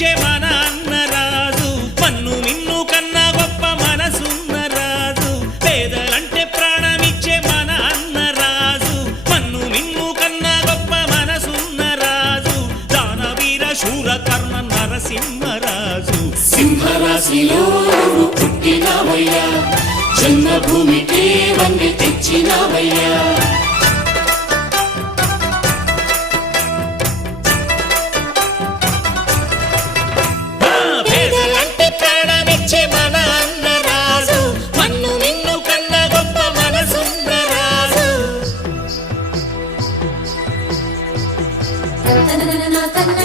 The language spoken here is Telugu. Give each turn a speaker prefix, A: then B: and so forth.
A: ఇచ్చే మన అన్న రాజు మన్ను నిన్ను కన్నా గొప్ప మనసున్న రాజు. పేదలంటే ప్రాణమిచ్చే మన అన్న రాజు మన్ను నిన్ను కన్నా గొప్ప మనసున్న రాజు. దానవీర శూర కర్ణ నరసింహరాజు సింహరాశిలో పుట్టినవయ్యా జన్మభూమికి వన్ని తెచ్చినవయ్యా.
B: na